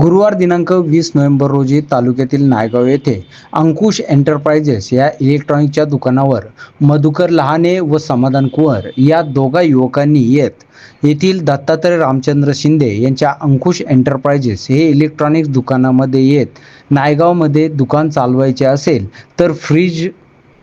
गुरुवार दिनांक वीस नोव्हेंबर रोजी तालुक्यातील नायगाव येथे अंकुश एंटरप्राइजेस या इलेक्ट्रॉनिकच्या दुकानावर मधुकर लहाने व समाधान कुंवर या दोघा युवकांनी येत. येथील दत्तात्रय रामचंद्र शिंदे यांच्या अंकुश एंटरप्राइजेस हे इलेक्ट्रॉनिक्स दुकानामध्ये येत. नायगावमध्ये दुकान चालवायचे असेल तर फ्रीज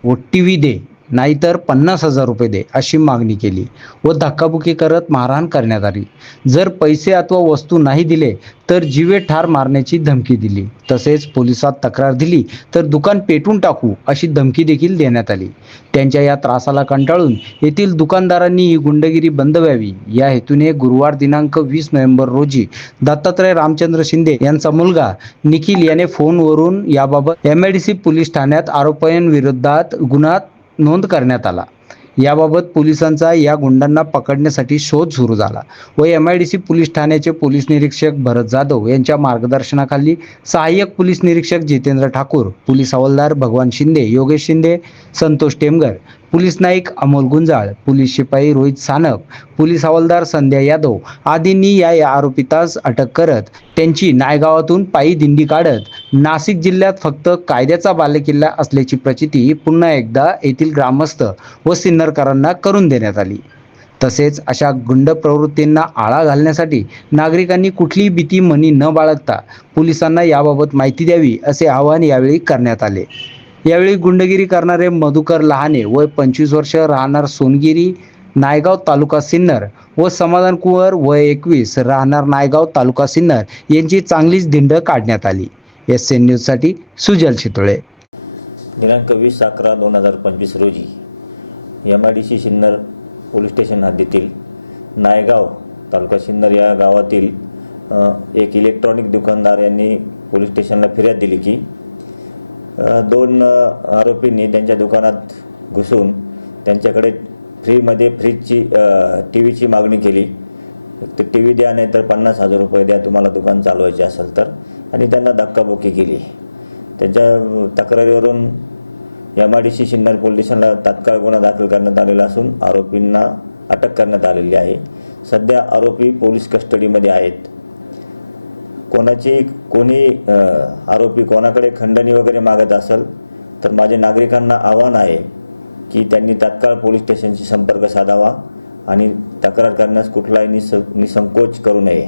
व टी व्ही दे. नाहीतर पन्नास हजार रुपये दे अशी मागणी केली व धक्काबुक्की करत मारहाण करण्यात आली. जर पैसे अथवा वस्तू नाही दिले तर जीवे ठार मारण्याची धमकी दिली. तसेच पोलिसात तक्रार दिली तर दुकान पेटून टाकू अशी धमकी देखील देण्यात आली. त्यांच्या या त्रासाला कंटाळून येथील दुकानदारांनी ही गुंडगिरी बंद व्हावी. या हेतूने गुरुवार दिनांक वीस नोव्हेंबर रोजी दत्तात्रय रामचंद्र शिंदे यांचा मुलगा निखिल याने फोनवरून याबाबत M I D C police ठाण्यात आरोपींविरोधात गुन्हा नोंद करण्यात आला. याबाबत पोलिसांचा या गुंडांना पकडण्यासाठी शोध सुरू झाला व M I D C police ठाण्याचे पोलीस निरीक्षक भरत जाधव यांच्या मार्गदर्शनाखाली सहाय्यक पोलीस निरीक्षक जितेंद्र ठाकूर पोलीस हवालदार भगवान शिंदे योगेश शिंदे संतोष टेमगर पोलीस नाईक अमोल गुंजाळ पोलीस शिपाई रोहित सानप पोलीस हवालदार संध्या यादव आदींनी या या आरोपितास अटक करत त्यांची नायगावातून पायी दिंडी काढत नाशिक जिल्ह्यात फक्त कायद्याचा बालेकिल्ला असल्याची प्रचिती पुन्हा एकदा येथील ग्रामस्थ व सिन्नरकरांना करून देण्यात आली. तसेच अशा गुंड प्रवृत्तींना आळा घालण्यासाठी नागरिकांनी कुठलीही भीती मनी न बाळगता पोलिसांना याबाबत माहिती द्यावी असे आवाहन यावेळी करण्यात आले. यावेळी गुंडगिरी करणारे मधुकर लहाने वय पंचवीस वर्ष राहणार सोनगिरी नायगाव तालुका सिन्नर व समाधान कुंवर वय एकवीस राहणार नायगाव तालुका सिन्नर यांची चांगलीच धिंड काढण्यात आली. एस एन न्यूजसाठी सुजल शितोळे. दिनांक वीस अकरा दोन हजार पंचवीस रोजी M I D C Sinnar police station हद्दीतील नायगाव तालुका सिन्नर या गावातील एक इलेक्ट्रॉनिक दुकानदार यांनी पोलीस स्टेशनला फिर्याद दिली की दोन आरोपींनी त्यांच्या दुकानात घुसून त्यांच्याकडे फ्रीमध्ये फ्रीजची टी व्हीची मागणी केली. तर टी व्ही द्या नाही तर पन्नास हजार रुपये द्या तुम्हाला दुकान चालवायचे असेल तर. आणि त्यांना धक्काबुक्की केली. त्यांच्या तक्रारीवरून M I D C Sinnar police स्टेशनला तात्काळ गुन्हा दाखल करण्यात आलेला असून आरोपींना अटक करण्यात आलेली आहे. सध्या आरोपी पोलीस कस्टडीमध्ये आहेत. कोणाची कोणी आरोपी कोणाकडे खंडणी वगैरे मागत असेल तर माझे नागरिकांना आव्हान आहे की त्यांनी तात्काळ पोलीस स्टेशनशी संपर्क साधावा आणि तक्रार करण्यास कुठलाही निस निसंकोच करू नये.